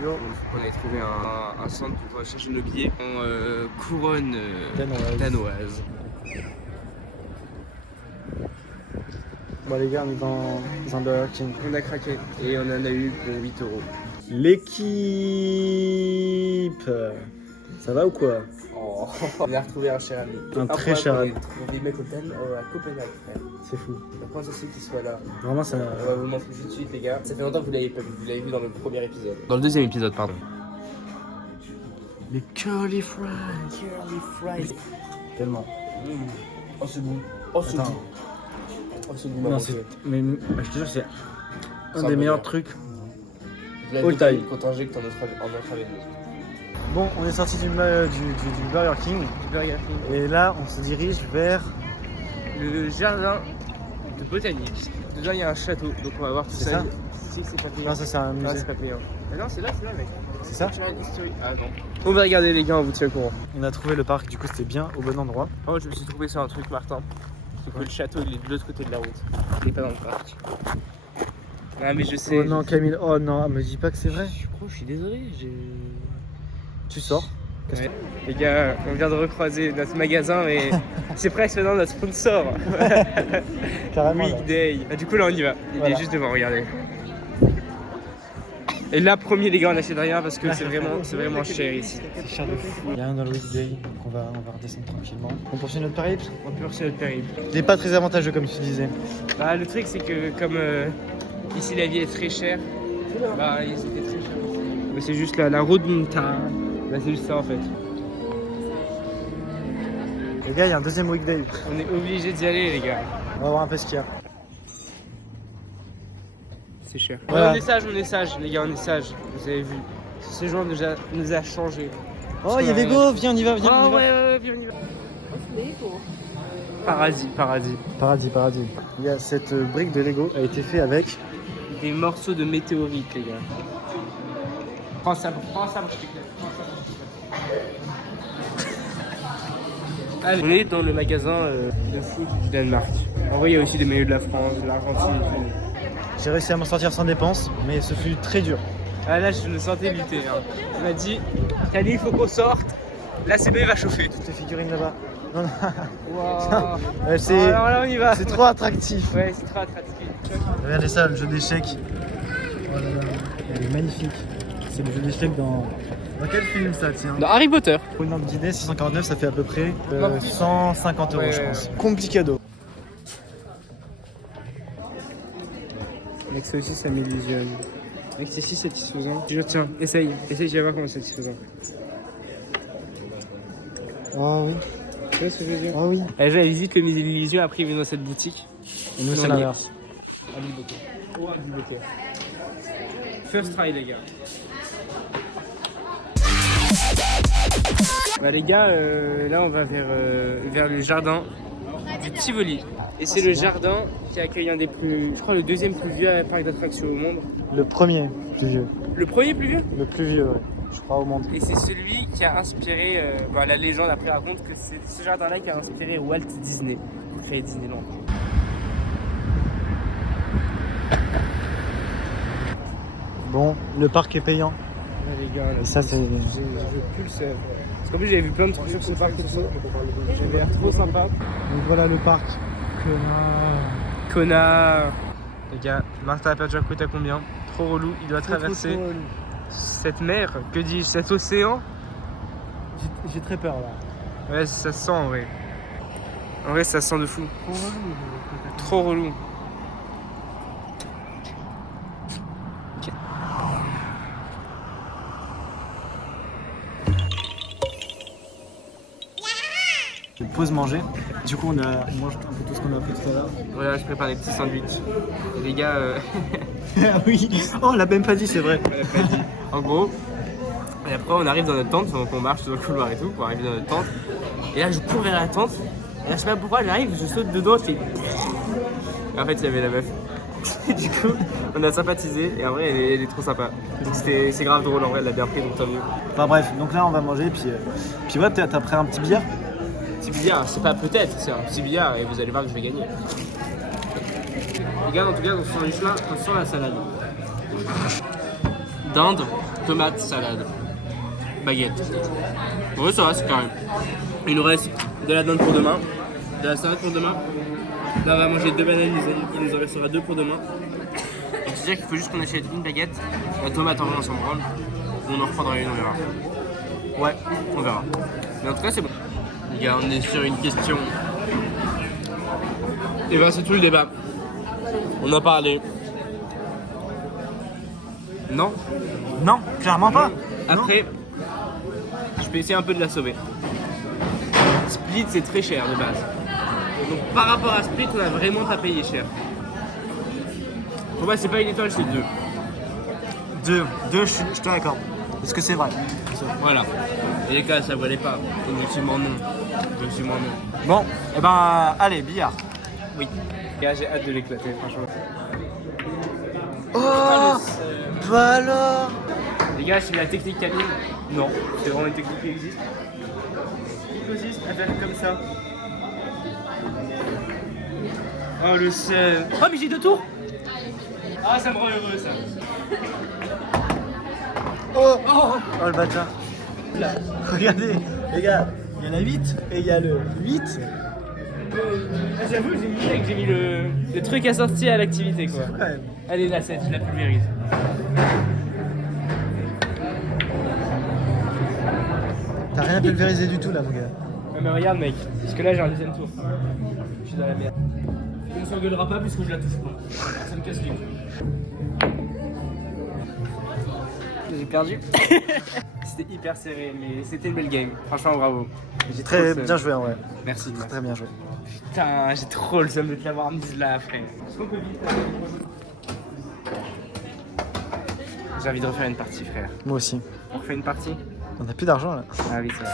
voiture. On a trouvé un centre pour chercher nos billets en couronne danoise. Bon les gars, on est dans un Burger King. On a craqué et on en a eu pour 8 €. L'équipe, ça va ou quoi? Oh. On a retrouvé un cher ami. Un très cher ami. On a trouvé des mecs au thème à Copenhague, frère. C'est fou. La France aussi qu'il soit là. Vraiment ça. On va vous montrer tout de suite les gars. Ça fait longtemps que vous l'avez pas vu. Vous l'avez vu dans le premier épisode. Dans le deuxième épisode, pardon. Les curly fries. Curly fries. Tellement. Oh ce goût. Oh ce Attends. goût. Oh ce goût. Non, mais je te jure, c'est un des meilleurs trucs. All time. Quand t'injectes en intraveineuse. Bon, on est sorti du Burger King. Et là, on se dirige vers. Le jardin de botanique. Dedans il y a un château, donc on va voir tout C'est ça. ça Si c'est pas payant. Non, ça c'est un Ah, musée. c'est pas payant. Ah non, c'est là mec. C'est ça? Ah non. On va regarder les gars, on vous tient au courant. On a trouvé le parc, du coup c'était bien au bon endroit. Oh, je me suis trouvé sur un truc Martin. Sauf que le château il est de l'autre côté de la route. Il est pas dans le parc. Ah mais je sais. Oh non, Camille, oh non, me dis pas que c'est vrai. Je suis désolé, Tu sors. Ouais. Les gars, on vient de recroiser notre magasin et c'est presque maintenant notre sponsor. Carrément. là. Weekday. Ah, du coup là on y va. Il Voilà. est juste devant, regardez. Et là premier les gars on n'achète rien parce que c'est vraiment cher ici. C'est cher de fou. Il y a rien dans le weekday, donc on va redescendre tranquillement. On poursuit notre périple. On peut poursuivre notre périple. Il n'est pas très avantageux comme tu disais. Bah, le truc c'est que comme ici la vie est très chère, bah ils étaient très chers. Bah, c'est juste la route de montagne. Bah, c'est juste ça en fait. Les gars, il y a un deuxième weekday. On est obligé d'y aller les gars. On va voir un peu ce qu'il y a. C'est cher. Voilà. On est sage les gars, on est sage. Vous avez vu. Ce jour nous a changé. Oh, il y a Lego, viens, on y va, viens, on y va. Ouais, viens, on y va. Paradis. Paradis. Il y a cette brique de Lego, a été faite avec. Des morceaux de météorites les gars. Prends ça, Allez. On est dans le magasin de foot du Danemark. En vrai, il y a aussi des maillots de la France, de l'Argentine et tout. J'ai réussi à m'en sortir sans dépense, mais ce fut très dur. Ah là, je me sentais lutter. Hein. Il m'a dit, Kali, il faut qu'on sorte. Là, c'est bien, il va chauffer. Toutes les figurines là-bas. Non, non. Wow. C'est Alors là, on y va. c'est trop attractif. Ouais, c'est trop attractif. Regardez ça, le jeu d'échecs. Oh là là, il est magnifique. C'est le jeu d'échecs dans quel film ça tient? Dans Harry Potter. Pour une lampe dîner, 649, ça fait à peu près 150 €, Ouais, je pense. Complicado. Mec, ça aussi, ça m'illusionne. Mec, c'est si satisfaisant. Je tiens, essaye, je vais voir comment c'est satisfaisant. Oh oui. Tu vois ce que je veux dire? Oh oui. Allez, je visite le musée de l'illusion, après il vient dans cette boutique. Et nous, Non, c'est mais- l'inverse. Harry Potter. Oh, Harry Potter. First try, les gars. Bah les gars, là on va vers le jardin du Tivoli. Et c'est le jardin qui accueille un des plus, je crois le deuxième plus vieux parc d'attractions au monde. Le premier plus vieux. Le premier plus vieux? Le plus vieux, ouais. Je crois au monde. Et c'est celui qui a inspiré, la légende après raconte que c'est ce jardin-là qui a inspiré Walt Disney pour créer Disneyland. Bon, le parc est payant. Ouais, les gars, là, Et ça, c'est. je veux plus le faire. Parce qu'en plus j'avais vu plein de trucs sur ce parc et tout ça. J'avais l'air trop sympa. Donc voilà le parc. Connard. Les gars, Martin a perdu un côté à combien? Trop relou, il doit traverser cette mer, que dis-je, cet océan. J'ai très peur là. Ouais, ça sent en vrai. En vrai, ça sent de fou. Trop relou. Ok. Pause manger. Du coup, on mange un peu tout ce qu'on a pris tout à l'heure. Voilà, je prépare des petits sandwichs. Et les gars, Ah oui. Oh, on l'a même pas dit, c'est vrai. on l'a pas dit. En gros, et après on arrive dans notre tente, donc on marche dans le couloir et tout pour arriver dans notre tente. Et là je cours vers la tente, et là je sais pas pourquoi j'arrive, je saute dedans, je fais. Et en fait il y avait la meuf. Du coup on a sympathisé et en vrai elle est trop sympa. Donc c'est grave drôle en vrai, elle l'a bien pris donc tant mieux. Enfin bref, donc là on va manger, puis ouais, peut-être après un petit billard. Petit billard, c'est pas peut-être, c'est un petit billard et vous allez voir que je vais gagner. Les gars, en tout cas, dans ce sandwich là, on sent la salade. dinde, tomate, salade, baguette. Ouais, ça va, c'est carré. Il nous reste de la dinde pour demain, de la salade pour demain. Là, on va manger 2 bananes, il nous en restera 2 pour demain. Donc, c'est-à-dire qu'il faut juste qu'on achète une baguette. La tomate, en vrai, on s'en branle. On en reprendra une, on verra. Ouais, on verra. Mais en tout cas, c'est bon. Les gars, on est sur une question. Et ben, c'est tout le débat. On en parlait. Non. Non, clairement pas. Après, je peux essayer un peu de la sauver. Split, c'est très cher de base. Donc par rapport à Split, on a vraiment pas payé cher. Pour moi, c'est pas une étoile, c'est 2. 2, je te l'accorde. Est-ce que c'est vrai? Voilà. Et les gars, ça valait pas. Objectivement, non. Objectivement, non. Bon, et ben, allez, billard. Oui. Les gars, j'ai hâte de l'éclater, franchement. Oh, bah alors. Les gars, c'est la technique Camille. Non, c'est vraiment une technique qui existe. Il consiste à faire comme ça. Oh le seul. Oh mais j'ai 2 tours. Ah ça me rend heureux ça. Oh le bâtard. Là, regardez, les gars, il y en a 8 et il y a le 8. J'avoue, j'ai mis le truc assorti à l'activité quoi. Ouais. Allez la 7, je la pulvérise. T'as rien pulvérisé du tout là, mon gars. Ouais, mais regarde mec, parce que là j'ai un 2e tour. Je suis dans la merde. On ne s'engueulera pas puisque je la touche pas. Ça me casse les couilles. J'ai perdu. C'était hyper serré, mais c'était une belle game. Franchement, bravo. J'ai Très trop le bien seum. joué en vrai. Merci. Très bien joué. Putain, j'ai trop le seum de te l'avoir mise là, frère. Est-ce qu'on peut vite J'ai envie de refaire une partie, frère. Moi aussi. On refait une partie? On a plus d'argent là. Ah oui, c'est vrai.